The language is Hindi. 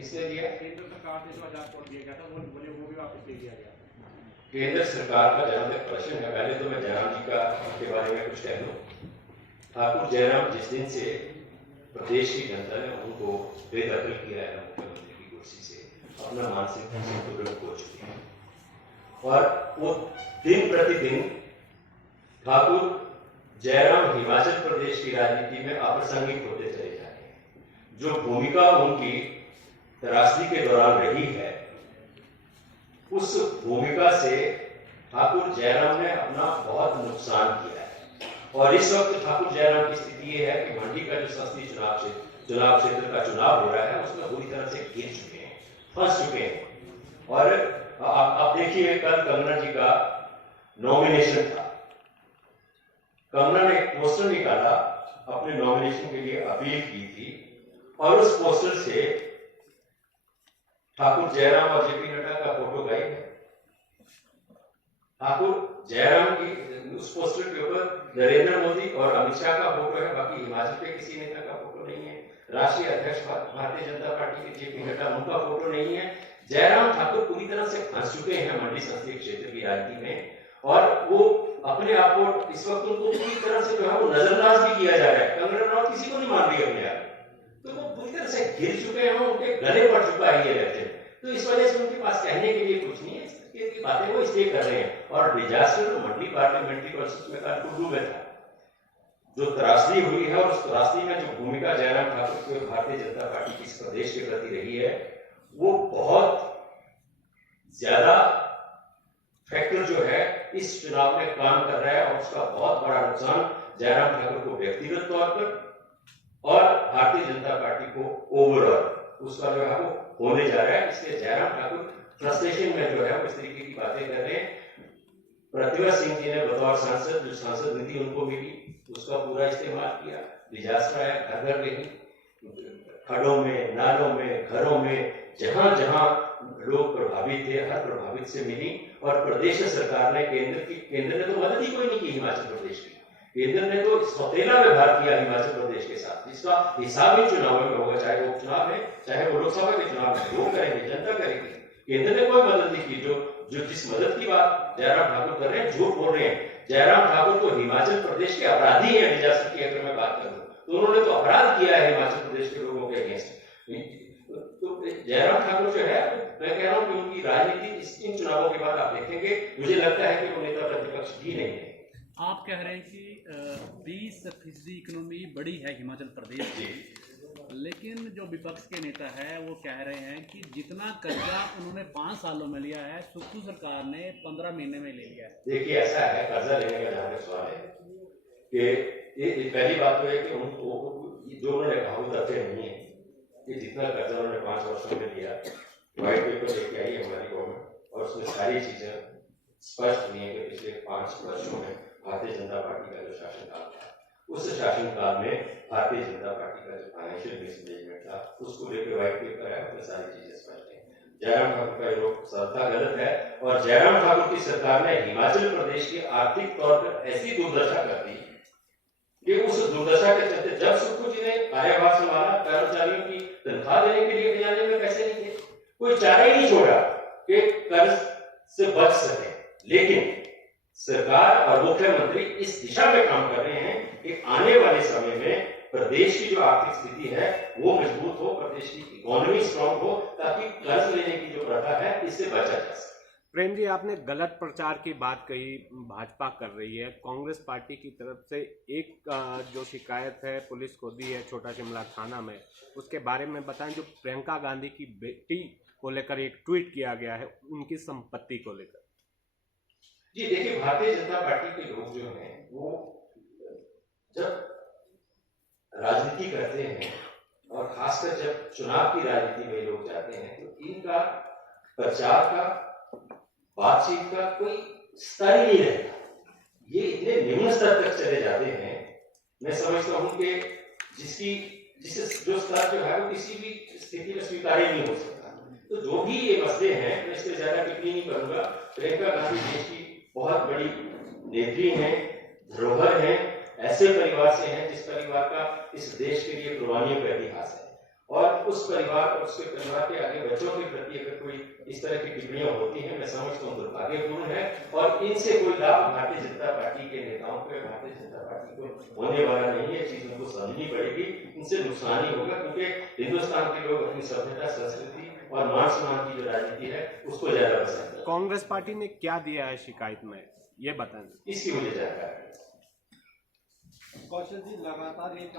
किसने दिया? केंद्र सरकार ने जो आजाद कोर्ट दिया गया था वो भी वापस ले लिया गया। केंद्र सरकार का जहां तक प्रश्न है, पहले तो मैं जयराम जी का के बारे में कुछ कह दूं। ठाकुर जयराम जिस दिन से प्रदेश की जनता ने उनको बेदखल किया है मुख्यमंत्री की कुर्सी से, अपना मानसिक संतुलन खो चुके हैं और वो दिन प्रतिदिन ठाकुर जयराम हिमाचल प्रदेश की राजनीति में अप्रासंगिक होते चले जा रहे हैं। जो भूमिका उनकी त्रासदी के दौरान रही है, उस भूमिका से ठाकुर जयराम ने अपना बहुत नुकसान किया है। और इस वक्त ठाकुर जयराम की स्थिति ये है कि मंडी का जो संसदीय चुनाव क्षेत्र का चुनाव हो रहा है, उसमें पूरी तरह से गिर चुके हैं, फंस चुके हैं। और आप देखिए, कल कंगना जी का नॉमिनेशन था। कंगना ने एक पोस्टर निकाला, अपने नॉमिनेशन के लिए अपील की थी और उस पोस्टर से ठाकुर जयराम और जेपी नड्डा का फोटो गायब है। ठाकुर जयराम की उस पोस्टर के ऊपर नरेंद्र मोदी और अमित शाह का फोटो है, बाकी हिमाचल के किसी नेता का फोटो नहीं है। राष्ट्रीय अध्यक्ष भारतीय जनता पार्टी के जेपी नड्डा, उनका फोटो नहीं है। जयराम ठाकुर पूरी तरह से फंस चुके हैं मंडी संसदीय क्षेत्र की राजनीति में और वो अपने आप को इस वक्त उनको पूरी तरह से जो है वो नजरअंदाज भी किया जा रहा है। कंगना रनौत किसी को नहीं मान रही अपने आप, तो वो पूरी तरह से घिर चुके हैं, उनके गले पड़ चुका है ये इलेक्शन। तो इस वजह से उनके पास कहने के लिए कुछ नहीं है, इस तरीके की बातें वो इसलिए कर रहे हैं। और डिजास्टर तो मंडी पार्लियामेंट्री कॉन्स्टिट्यूंसी में कानपुर में था, जो त्रासदी हुई है और उस त्रासदी में जो भूमिका जयराम ठाकुर की भारतीय जनता पार्टी की इस प्रदेश के प्रति रही है, वो बहुत ज्यादा फैक्टर जो है इस चुनाव में काम कर रहा है और उसका बहुत बड़ा नुकसान जयराम ठाकुर को व्यक्तिगत तौर पर और भारतीय जनता पार्टी को ओवरऑल उसका जो है वो होने जा रहा है। इसलिए जयराम ठाकुर फ्रस्ट्रेशन में जो है वो इस तरीके की बातें कर रहे हैं। प्रतिभा सिंह जी ने बतौर सांसद जो सांसद निधि उनको मिली, उसका पूरा इस्तेमाल किया। डिजास्टर आया, घर घर रही, खड़ों में, नालों में, घरों में, जहां जहां लोग प्रभावित थे, हर प्रभावित से मिली। और प्रदेश सरकार ने केंद्र ने तो मदद ही कोई नहीं की हिमाचल प्रदेश की। केंद्र ने तो सौतेला व्यवहार किया हिमाचल प्रदेश के साथ, जिसका हिसाब ही चुनाव में होगा, चाहे वो उपचुनाव है, चाहे वो लोकसभा के चुनाव में। लोग करेंगे, जनता करेगी। केंद्र ने कोई मदद नहीं की। जो जिस मदद की बात जयराम ठाकुर कर रहे हैं, झूठ बोल रहे हैं। जयराम ठाकुर तो हिमाचल प्रदेश के अपराधी हैं। डिजास्टर की अगर मैं बात करूं तो उन्होंने तो अपराध किया है हिमाचल प्रदेश के लोगों के अगेंस्ट। तो जयराम ठाकुर जो है, मैं कह रहा हूं कि उनकी राजनीति इन चुनावों के बाद आप देखेंगे, मुझे लगता है कि वो नेता प्रतिपक्ष भी नहीं है। आप कह रहे हैं कि 20% इकोनॉमी बड़ी है हिमाचल प्रदेश की, लेकिन जो विपक्ष के नेता है वो कह रहे हैं कि जितना कर्जा उन्होंने 5 सालों में लिया है, सुक्खू सरकार ने 15 महीने में ले लिया है। देखिए, ऐसा है, कर्जा लेने का जहां तक सवाल है कि ये पहली बात तो है कि उनको जो उन्होंने कहा वो तथ्य नहीं है कि जितना कर्जा उन्होंने 5 वर्षों में लिया। व्हाइट पेपर लेके आई हमारी गवर्नमेंट और उसमें सारी चीजें स्पष्ट हुई है कि पिछले 5 वर्षों में भारतीय जनता पार्टी का जो शासनकाल था, उस शासनकाल में भारतीय जनता पार्टी का जो फाइनेंशियल मिसमैनेजमेंट था, उसको लेकर व्हाइट पेपर है, उसमें सारी चीजें स्पष्ट है। जयराम ठाकुर का योग सरलता गलत है और जयराम ठाकुर की सरकार ने हिमाचल प्रदेश की आर्थिक तौर पर ऐसी दुर्दशा कर दी कि उस दुर्दशा के चलते जब सुक्खू जी ने कार्यभार संभाला, कर्मचारियों की तनख्वाह देने के लिए खजाने में पैसे नहीं थे, कोई चारा ही नहीं छोड़ा कि कर्ज से बच सके। लेकिन सरकार और मुख्यमंत्री इस दिशा में काम कर रहे हैं कि आने वाले समय में प्रदेश की जो आर्थिक स्थिति है वो मजबूत हो, प्रदेश की इकोनॉमी स्ट्रांग हो, ताकि कर्ज लेने की जो प्रथा है इससे बचा जा सके। प्रेम जी, आपने गलत प्रचार की बात कही, भाजपा कर रही है। कांग्रेस पार्टी की तरफ से एक जो शिकायत है पुलिस को दी है छोटा शिमला थाना में, उसके बारे में बताएं। जो प्रियंका गांधी की बेटी को लेकर एक ट्वीट किया गया है, उनकी संपत्ति को लेकर। जी देखिए, भारतीय जनता पार्टी के लोग जो हैं वो जब राजनीति करते हैं और खासकर जब चुनाव की राजनीति में लोग जाते हैं, तो इनका प्रचार का, बातचीत का कोई स्तर ही नहीं रहता। ये इतने निम्न स्तर तक चले जाते हैं, मैं समझता हूं कि जो स्तर जो है वो किसी भी स्थिति में स्वीकार्य नहीं हो सकता। तो जो भी ये मसले हैं, मैं इससे ज्यादा टिप्पणी नहीं करूंगा। प्रियंका गांधी देश की बहुत बड़ी नेत्री हैं, धरोहर हैं, ऐसे परिवार से हैं जिस परिवार का इस देश के लिए कुर्बानियों का इतिहास है। और उस परिवार और उसके परिवार के आगे बच्चों के प्रति अगर कोई इस तरह की टिप्पणियां होती हैं, मैं समझता हूँ दुर्भाग्यपूर्ण है और इनसे कोई लाभ भारतीय जनता पार्टी के नेताओं को, भारतीय जनता पार्टी को होने वाला नहीं है। चीज उनको समझनी पड़ेगी, इनसे नुकसान ही होगा, क्योंकि हिंदुस्तान के लोग अपनी सभ्यता, संस्कृति और मान सम्मान की जो राजनीति है उसको ज्यादा पसंद है। कांग्रेस पार्टी ने क्या दिया है शिकायत में, ये बताएं। इसकी मुझे जानकारी है। कौशल जी, लगातार